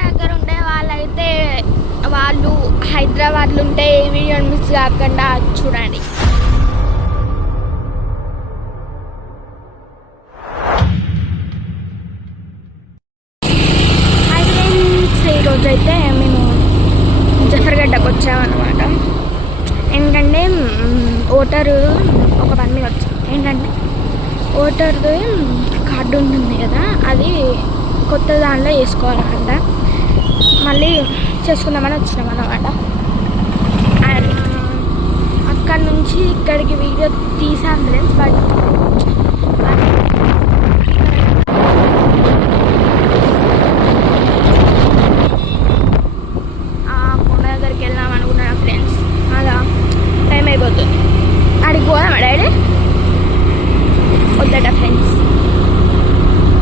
దగ్గర ఉండే వాళ్ళైతే వాళ్ళు హైదరాబాద్లో ఉంటే ఏ వీడియోని మిస్ కాకుండా చూడండి. ఈరోజు అయితే మేము జఫర్గడ్డకు వచ్చామన్నమాట. ఎందుకంటే ఓటరు ఒక పని మీద వచ్చాం. ఏంటంటే ఓటర్ది కార్డు ఉంటుంది కదా, అది కొత్త దానిలో వేసుకోవాలన్నమాట. మళ్ళీ చేసుకుందామని వచ్చినాం అన్నమాట. అండ్ అక్కడి నుంచి ఇక్కడికి వీడియో తీసాం ఫ్రెండ్స్. బట్ కొండ దగ్గరికి వెళ్దాం అనుకున్నాను ఫ్రెండ్స్. అలా టైం అయిపోతుంది. అడిగి పోదామా డాడీ? వద్దట ఫ్రెండ్స్,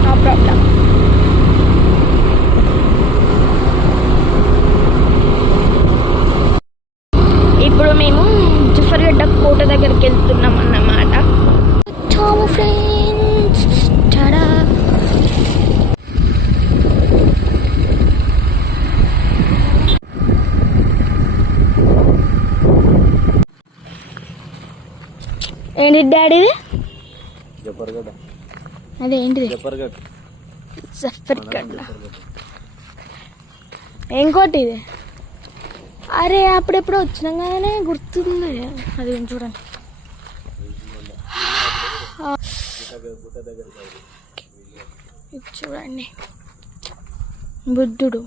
నో ప్రాబ్లం. ఇప్పుడు మేము జఫర్గడ్డ కోట దగ్గరికి వెళ్తున్నాం అన్నమాట. చాలు ఫ్రెండ్స్, టాడా. ఏంటి డాడీ? అదేంటిది? జఫర్గడ్డ. ఇంకోటి ఇది. అరే అప్పుడెప్పుడు వచ్చినాం కదనే, గుర్తుంది. అది చూడండి. చూడండి, బుద్ధుడు.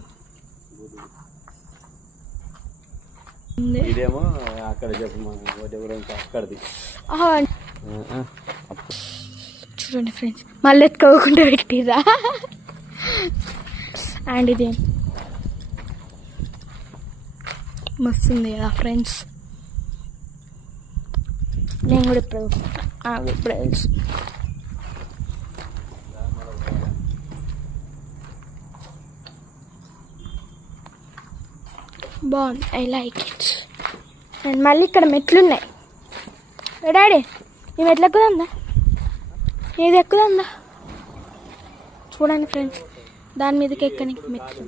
చూడండి ఫ్రెండ్స్, మళ్ళీ ఎత్తుకోకుండా పెట్టిరా. అండ్ ఇది మస్తు ఉంది కదా ఫ్రెండ్స్. నేను కూడా ఇప్పుడు తెలుసు. బాగుంది, ఐ లైక్ ఇట్. అండ్ మళ్ళీ ఇక్కడ మెట్లు ఉన్నాయి డాడీ. ఈ మెట్లు ఎక్కుదందా? ఏది ఎక్కుదందా? చూడండి ఫ్రెండ్స్, దాని మీదకి ఎక్కనికి మెట్లు.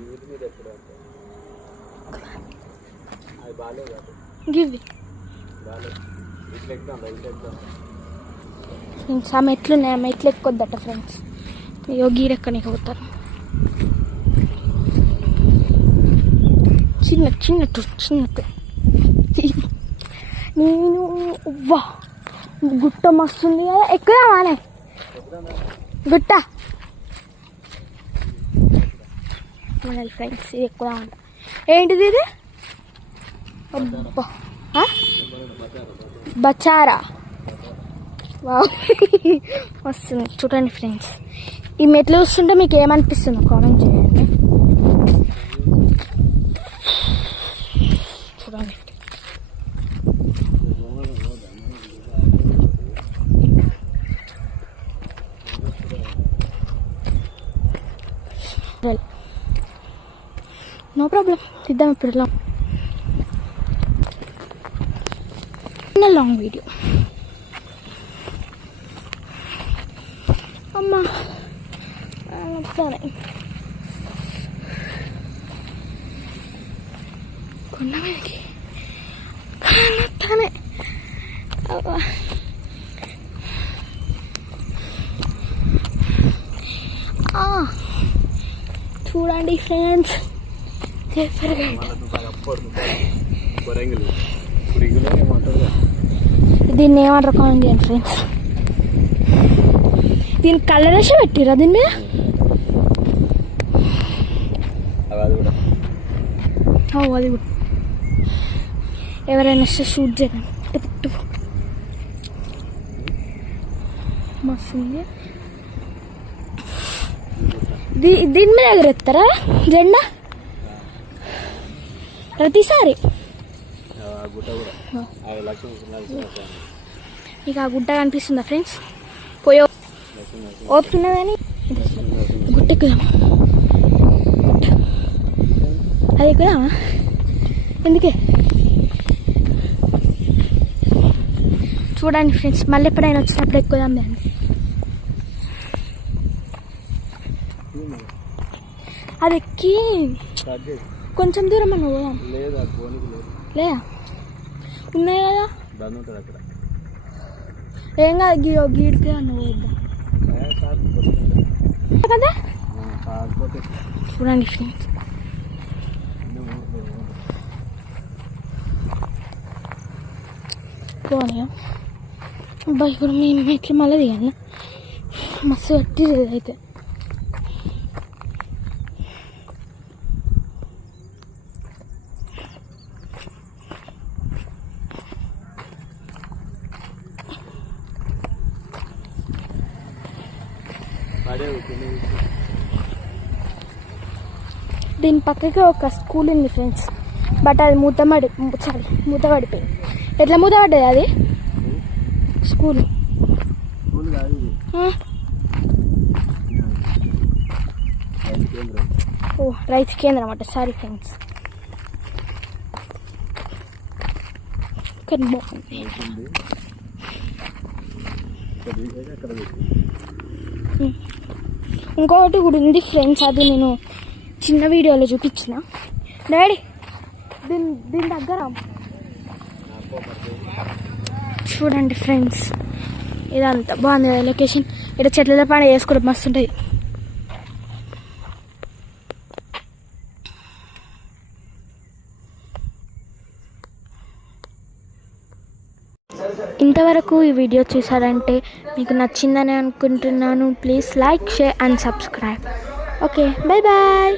గివి ఫ్రెండ్స్, ఆ మెట్లు ఉన్నాయి. ఆ మెట్లు ఎక్కొద్దట ఫ్రెండ్స్. గీరెక్కనికి పోతారు. చిన్నట్టు నేను వా గుట్ట మస్తుంది కదా, ఎక్కుదామానే గుట్ట. ఫ్రెండ్స్ ఇది ఎక్కుదామంట. ఏంటిది ఇది? అబ్బా, బచారా. వస్తుంది చూడండి ఫ్రెండ్స్. ఈ మెట్లు చూస్తుంటే మీకు ఏమనిపిస్తుందో కామెంట్ చేయండి. చూడండి నో ప్రాబ్లం, తీద్దాం ఇప్పుడు లాంగ్ వీడియో. అమ్మా వస్తానే కొండ మీదకి వస్తానే. చూడండి ఫ్రెండ్స్, దీన్ని ఏమంటారు కామెంట్ చేయండి ఫ్రెండ్స్. దీని కలర్ వేసి పెట్టిరా దీని మీద. అది కూడా ఎవరైనా వస్తే షూట్ చేయడం మస్తు. దీని మీద ఎగరెత్తారా జెండా ప్రతిసారి? మీకు ఆ గుట్ట కనిపిస్తుందా ఫ్రెండ్స్? పోయో ఓపుతున్నా కానీ గుట్ట ఎక్కుదామా? అది ఎక్కుదామా? ఎందుకే చూడండి ఫ్రెండ్స్, మళ్ళీ ఎప్పుడైనా వచ్చినప్పుడు ఎక్కుదాం దాన్ని. అది ఎక్కి కొంచెం దూరం అన్న పోదాం. లేదా ఉన్నాయి కదా ఏం కాదు గీడితే అన్న పోద్దాం కదా. చూడండి ఫ్రెండ్స్ పోనీ అబ్బాయి ఇప్పుడు మేము ఎట్లా మళ్ళీ దిగాను మస్తు కట్టి అయితే దీని పక్కకి ఒక స్కూల్ ఉంది ఫ్రెండ్స్. బట్ అది మూత పడిపోయింది. ఎట్లా మూత పడ్డది అది స్కూల్? ఓ రైతు కేంద్రం అన్నమాట. Sorry friends. ఇంకొకటి కూడా ఉంది ఫ్రెండ్స్, అది నేను చిన్న వీడియోలో చూపించిన. డాడీ దీని దగ్గర చూడండి ఫ్రెండ్స్, ఇదంతా బాగుంది కదా లొకేషన్. ఇక్కడ చెట్ల పైన వేసుకోవడం మస్తు ఉంటుంది. ఇంతవరకు ఈ వీడియో చూసారంటే మీకు నచ్చిందని అనుకుంటున్నాను. Please like, share and subscribe. Okay, bye bye.